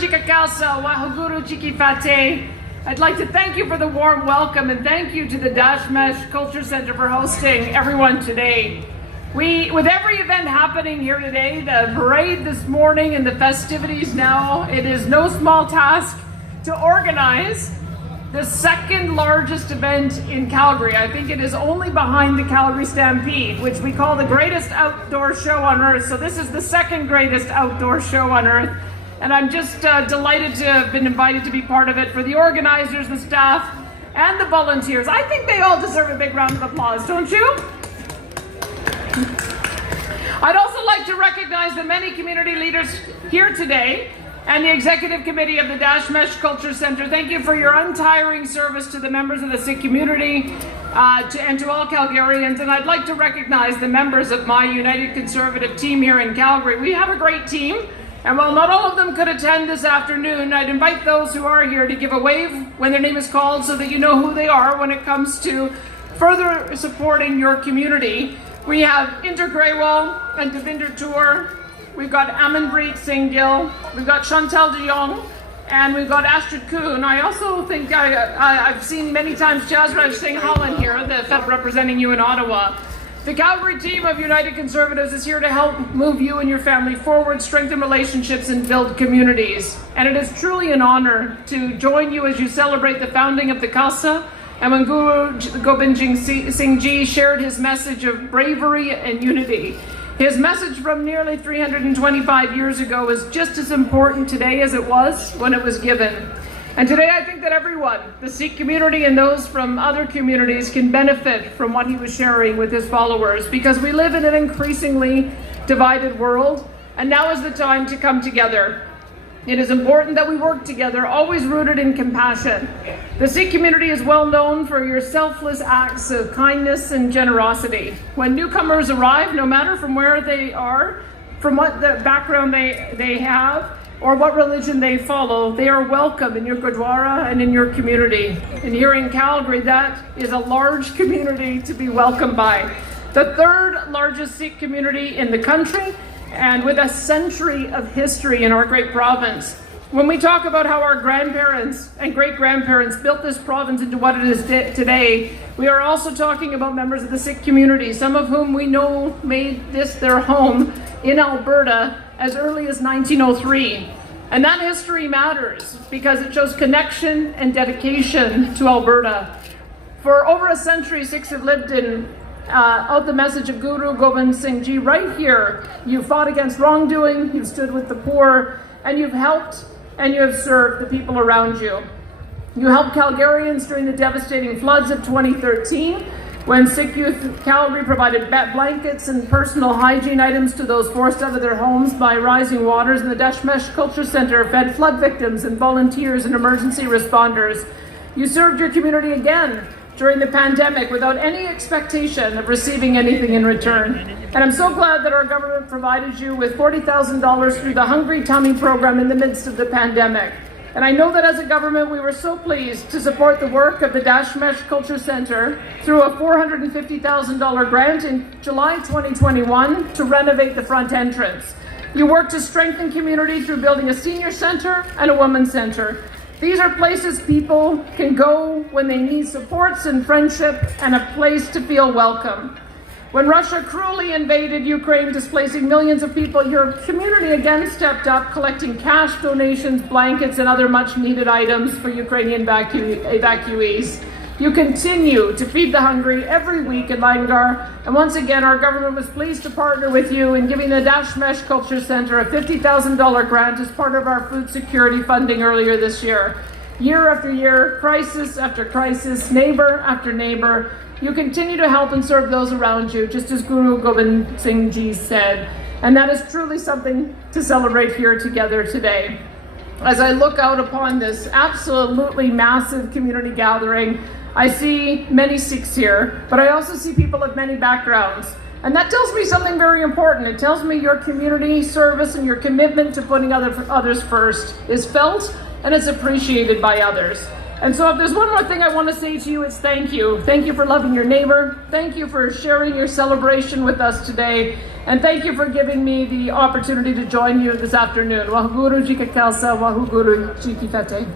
Chikakasa, Wahuguru Chikifate. I'd like to thank you for the warm welcome and thank you to the Dashmesh Culture Center for hosting everyone today. With every event happening here today, the parade this morning and the festivities now, it is no small task to organize the second largest event in Calgary. I think it is only behind the Calgary Stampede, which we call the greatest outdoor show on earth. So this is the second greatest outdoor show on earth. And I'm just delighted to have been invited to be part of it for the organizers, the staff, and the volunteers. I think they all deserve a big round of applause, don't you? I'd also like to recognize the many community leaders here today and the Executive Committee of the Dashmesh Culture Center. Thank you for your untiring service to the members of the Sikh community and to all Calgarians. And I'd like to recognize the members of my United Conservative team here in Calgary. We have a great team, and while not all of them could attend this afternoon, I'd invite those who are here to give a wave when their name is called so that you know who they are when it comes to further supporting your community. We have Inter Graywal and Devinder Tour. We've got Amanpreet Singh Gill, we've got Chantal de Jong, and we've got Astrid Kuhn. I also think I've seen many times Jasraj Singh Holland here, the Fed representing you in Ottawa. The Calgary team of United Conservatives is here to help move you and your family forward, strengthen relationships, and build communities. And it is truly an honor to join you as you celebrate the founding of the Khalsa, and when Guru Gobind Singh Ji shared his message of bravery and unity. His message from nearly 325 years ago is just as important today as it was when it was given. And today I think that everyone, the Sikh community and those from other communities, can benefit from what he was sharing with his followers, because we live in an increasingly divided world, and now is the time to come together. It is important that we work together, always rooted in compassion. The Sikh community is well known for your selfless acts of kindness and generosity. When newcomers arrive, no matter from where they are, from what the background they have, or what religion they follow, they are welcome in your Gurdwara and in your community. And here in Calgary, that is a large community to be welcomed by. The third largest Sikh community in the country, and with a century of history in our great province. When we talk about how our grandparents and great-grandparents built this province into what it is today, we are also talking about members of the Sikh community, some of whom we know made this their home in Alberta as early as 1903. And that history matters because it shows connection and dedication to Alberta. For over a century, Sikhs have lived in of the message of Guru Gobind Singh Ji right here. You fought against wrongdoing, you've stood with the poor, and you've helped and you have served the people around you. You helped Calgarians during the devastating floods of 2013, when Sikh Youth Calgary provided blankets and personal hygiene items to those forced out of their homes by rising waters, and the Dashmesh Culture Center fed flood victims and volunteers and emergency responders. You served your community again during the pandemic without any expectation of receiving anything in return. And I'm so glad that our government provided you with $40,000 through the Hungry Tummy program in the midst of the pandemic. And I know that as a government, we were so pleased to support the work of the Dashmesh Culture Center through a $450,000 grant in July 2021 to renovate the front entrance. You worked to strengthen community through building a senior center and a women's center. These are places people can go when they need supports and friendship and a place to feel welcome. When Russia cruelly invaded Ukraine, displacing millions of people, your community again stepped up, collecting cash donations, blankets, and other much-needed items for Ukrainian evacuees. You continue to feed the hungry every week in Langar, and once again, our government was pleased to partner with you in giving the Dashmesh Culture Center a $50,000 grant as part of our food security funding earlier this year. Year after year, crisis after crisis, neighbor after neighbor, you continue to help and serve those around you, just as Guru Gobind Singh Ji said. And that is truly something to celebrate here together today. As I look out upon this absolutely massive community gathering, I see many Sikhs here, but I also see people of many backgrounds. And that tells me something very important. It tells me your community service and your commitment to putting others first is felt and it's appreciated by others. And so if there's one more thing I want to say to you, it's thank you. Thank you for loving your neighbor. Thank you for sharing your celebration with us today. And thank you for giving me the opportunity to join you this afternoon. Wahuguru Jika Kelsa, Wahuguru Jiki Fete.